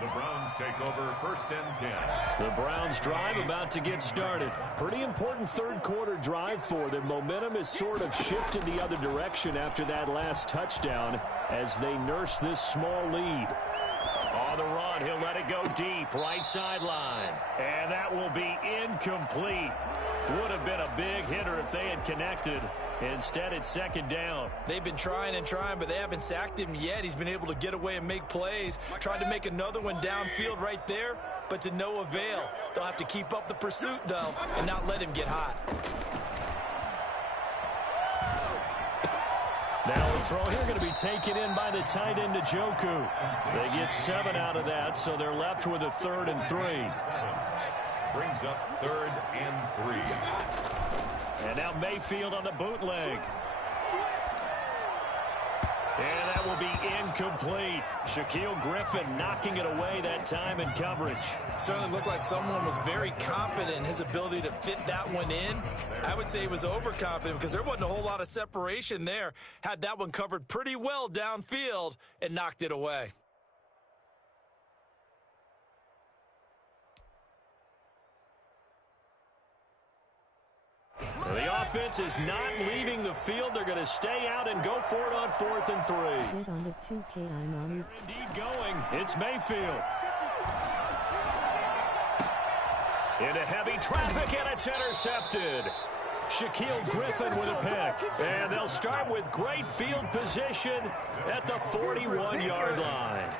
The Browns take over 1st and 10. The Browns drive about to get started. Pretty important third quarter drive for them. Momentum has sort of shifted the other direction after that last touchdown as they nurse this small lead. On the run, he'll let it go deep, right sideline. And that will be incomplete. Would have been a big hitter if they had connected. Instead, it's second down. They've been trying and trying, but they haven't sacked him yet. He's been able to get away and make plays. Tried to make another one downfield right there, but to no avail. They'll have to keep up the pursuit, though, and not let him get hot. Now the throw here going to be taken in by the tight end Njoku. They get 7 out of that, so they're left with a 3rd and 3. Brings up 3rd and 3. And now Mayfield on the bootleg. And that will be incomplete. Shaquille Griffin knocking it away that time in coverage. Certainly looked like someone was very confident in his ability to fit that one in. I would say he was overconfident because there wasn't a whole lot of separation there. Had that one covered pretty well downfield and knocked it away. The offense is not leaving the field. They're going to stay out and go for it on 4th and 3. Get on the 2K, I'm on. Indeed going. It's Mayfield. Into heavy traffic, and it's intercepted. Shaquille Griffin with a pick. And they'll start with great field position at the 41-yard line.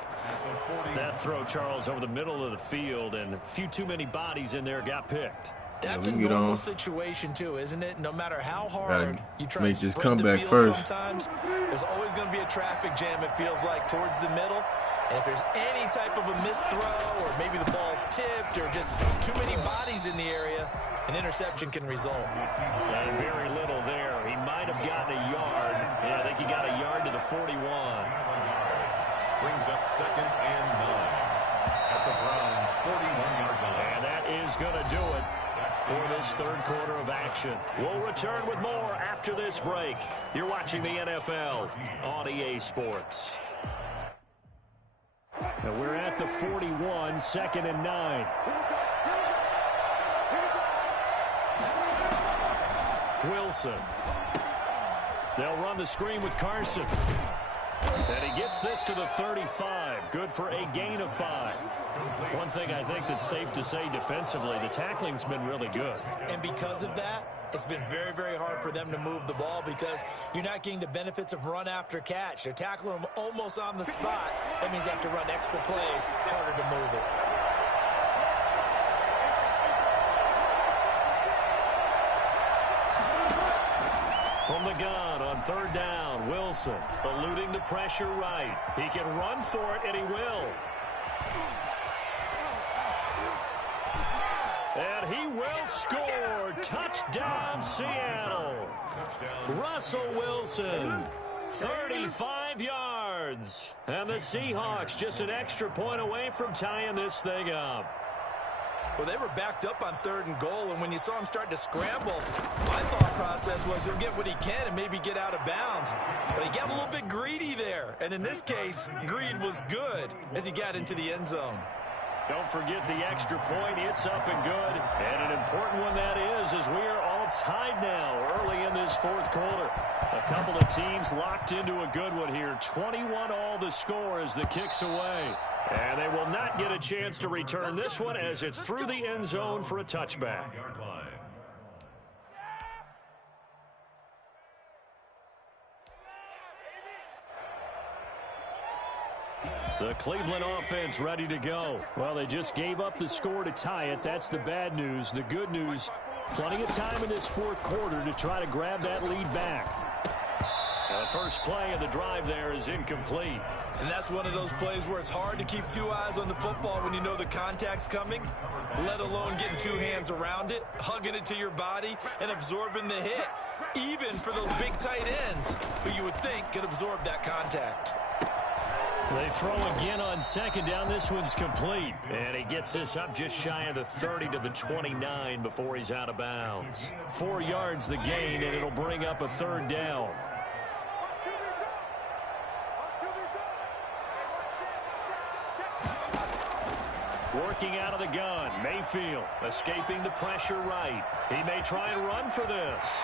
That throw, Charles, over the middle of the field, and a few too many bodies in there got picked. That's a normal situation, too, isn't it? No matter how hard you try to spread the field first. Sometimes there's always going to be a traffic jam, it feels like, towards the middle. And if there's any type of a missed throw or maybe the ball's tipped or just too many bodies in the area, an interception can result. And very little there. He might have gotten a yard. Yeah, I think he got a yard to the 41. Brings up 2nd and 9 at the Browns' 41-yard line. And that is going to do it for this third quarter of action. We'll return with more after this break. You're watching the NFL on EA Sports. Now we're at the 41, 2nd and 9. Wilson. They'll run the screen with Carson. And he gets this to the 35. Good for a gain of 5. One thing I think that's safe to say defensively, the tackling's been really good. And because of that, it's been very, very hard for them to move the ball because you're not getting the benefits of run after catch. They're tackling them almost on the spot. That means you have to run extra plays, harder to move it. From the gun on 3rd down, Wilson eluding the pressure right. He can run for it, and he will. And he will score. Touchdown, Seattle. Russell Wilson, 35 yards. And the Seahawks just an extra point away from tying this thing up. Well, they were backed up on 3rd and goal, and when you saw him start to scramble, my thought process was he'll get what he can and maybe get out of bounds. But he got a little bit greedy there, and in this case, greed was good as he got into the end zone. Don't forget the extra point. It's up and good. And an important one that is, as we are all tied now early in this 4th quarter. A couple of teams locked into a good one here. 21 all the score as the kick's away. And they will not get a chance to return this one as it's through the end zone for a touchback. The Cleveland offense ready to go. Well, they just gave up the score to tie it. That's the bad news. The good news, plenty of time in this 4th quarter to try to grab that lead back. The first play of the drive there is incomplete. And that's one of those plays where it's hard to keep two eyes on the football when you know the contact's coming, let alone getting two hands around it, hugging it to your body, and absorbing the hit, even for those big tight ends who you would think could absorb that contact. They throw again on second down. This one's complete. And he gets this up just shy of the 30 to the 29 before he's out of bounds. 4 yards the gain, and it'll bring up a third down. Working out of the gun, Mayfield escaping the pressure right. He may try and run for this.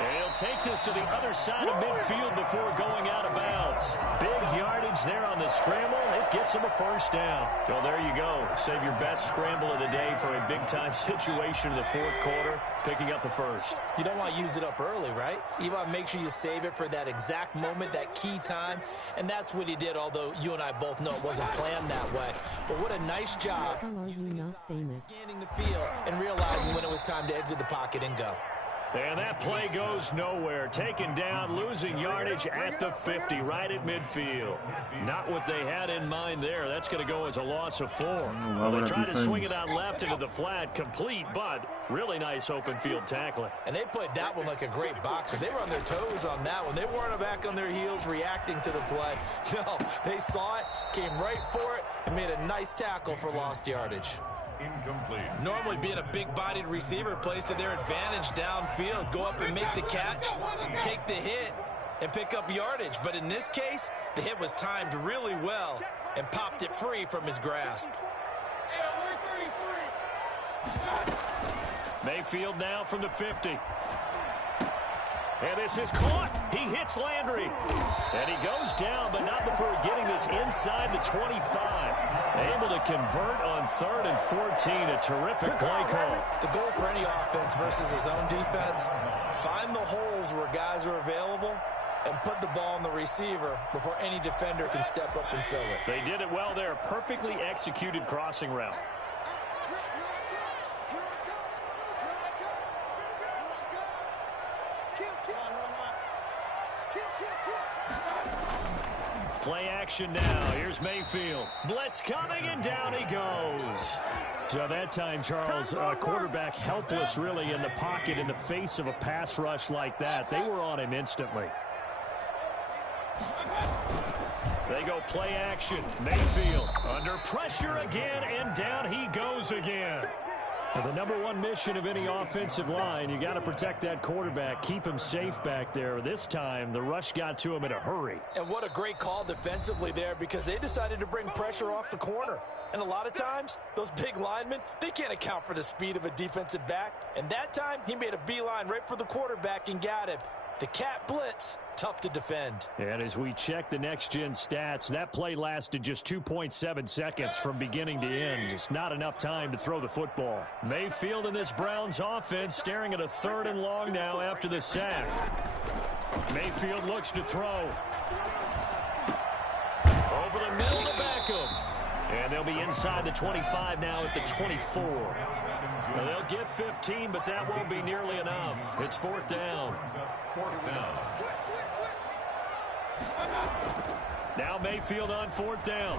And he'll take this to the other side of midfield before going out of bounds. Big yardage there on the scramble. It gets him a first down. So there you go. Save your best scramble of the day for a big-time situation in the fourth quarter, picking up the first. You don't want to use it up early, right? You want to make sure you save it for that exact moment, that key time. And that's what he did, although you and I both know it wasn't planned that way. But what a nice job using scanning the field and realizing when it was time to exit the pocket and go. And that play goes nowhere. Taken down, losing yardage at the 50, right at midfield. Not what they had in mind there. That's going to go as a loss of 4. Well, they tried to swing it out left into the flat, complete, but really nice open field tackling. And they played that one like a great boxer. They were on their toes on that one. They weren't back on their heels reacting to the play. No, they saw it, came right for it, and made a nice tackle for lost yardage. Incomplete. Normally being a big-bodied receiver plays to their advantage downfield. Go up and make the catch, take the hit, and pick up yardage. But in this case, the hit was timed really well and popped it free from his grasp. Mayfield now from the 50. And this is caught. He hits Landry. And he goes down, but not before getting this inside the 25. Able to convert on 3rd and 14. A terrific play call. The goal for any offense versus his own defense, find the holes where guys are available and put the ball on the receiver before any defender can step up and fill it. They did it well there. Perfectly executed crossing route. Play action now. Here's Mayfield. Blitz coming, and down he goes. So that time, Charles, quarterback helpless really in the pocket in the face of a pass rush like that. They were on him instantly. They go play action. Mayfield under pressure again, and down he goes again. Well, the number one mission of any offensive line, you got to protect that quarterback, keep him safe back there. This time, the rush got to him in a hurry. And what a great call defensively there, because they decided to bring pressure off the corner. And a lot of times, those big linemen, they can't account for the speed of a defensive back. And that time, he made a beeline right for the quarterback and got him. The cat blitz, tough to defend. And as we check the next-gen stats, that play lasted just 2.7 seconds from beginning to end. Just not enough time to throw the football. Mayfield in this Browns offense staring at a 3rd and long now after the sack. Mayfield looks to throw. Over the middle to Beckham. And they'll be inside the 25 now at the 24. Well, they'll get 15, but that won't be nearly enough. It's 4th down. 4th down. Now Mayfield on 4th down.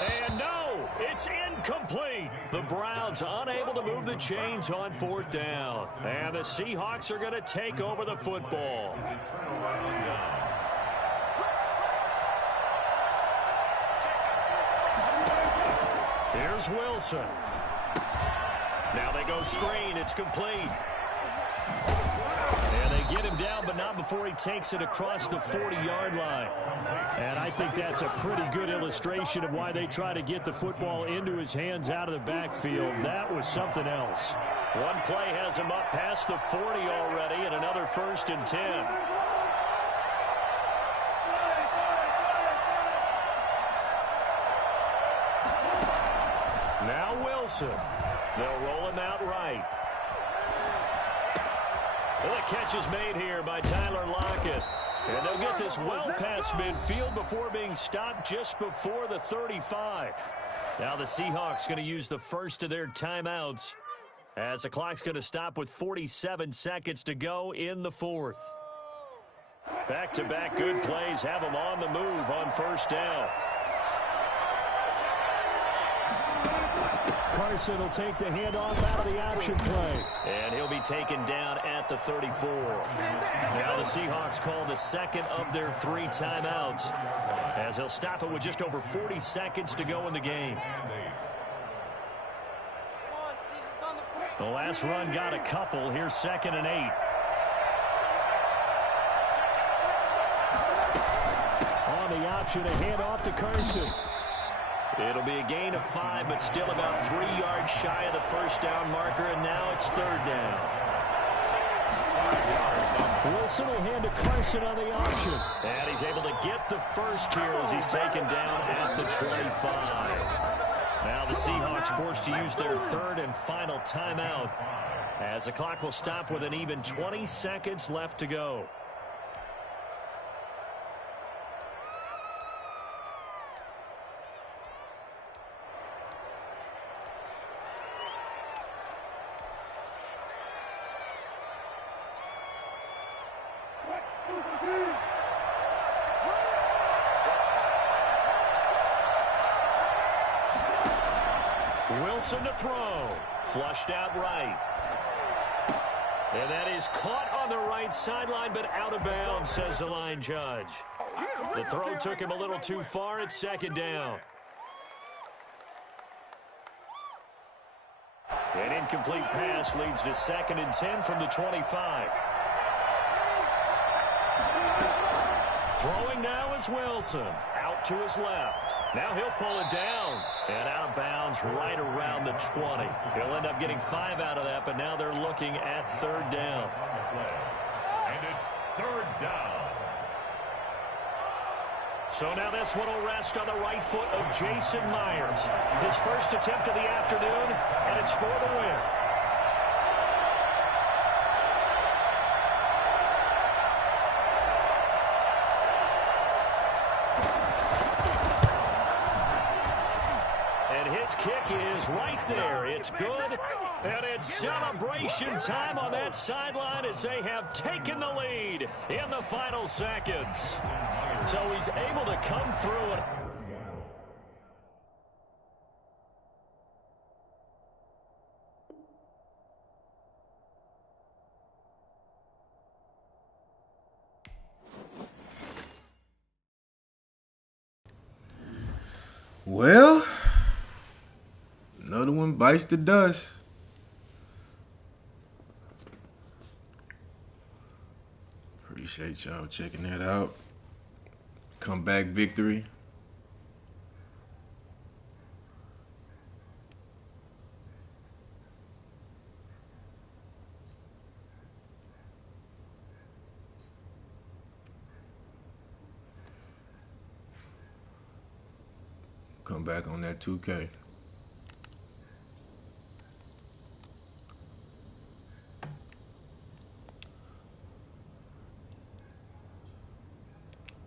And no, it's incomplete. The Browns unable to move the chains on 4th down. And the Seahawks are going to take over the football. Here's Wilson. Now they go screen. It's complete. And they get him down, but not before he takes it across the 40-yard line. And I think that's a pretty good illustration of why they try to get the football into his hands out of the backfield. That was something else. One play has him up past the 40 already, and another 1st and 10. Now Wilson. They'll roll him out right. Well, the catch is made here by Tyler Lockett. And they'll get this well past midfield before being stopped just before the 35. Now the Seahawks going to use the first of their timeouts as the clock's going to stop with 47 seconds to go in the 4th. Back-to-back good plays have him on the move on first down. Carson will take the handoff out of the option play. And he'll be taken down at the 34. Now the Seahawks call the second of their 3 timeouts, as he'll stop it with just over 40 seconds to go in the game. The last run got a couple. Here's 2nd and 8. On the option, a handoff to Carson. It'll be a gain of 5, but still about 3 yards shy of the first down marker, and now it's 3rd down. Wilson will hand to Carson on the option. And he's able to get the first here as he's taken down at the 25. Now the Seahawks forced to use their 3rd and final timeout, as the clock will stop with an even 20 seconds left to go. Wilson to throw. Flushed out right. And that is caught on the right sideline, but out of bounds, says the line judge. The throw took him a little too far. It's 2nd down. An incomplete pass leads to 2nd and 10 from the 25. Throwing now is Wilson. Out to his left. Now he'll pull it down. And out of bounds right around the 20. He'll end up getting 5 out of that, but now they're looking at 3rd down. And it's 3rd down. So now this one will rest on the right foot of Jason Myers. His first attempt of the afternoon, and it's for the win. Kick is right there. It's good, and it's celebration time on that sideline as they have taken the lead in the final seconds. So he's able to come through it. Well, another one bites the dust. Appreciate y'all checking that out. Comeback victory. Come back on that 2K.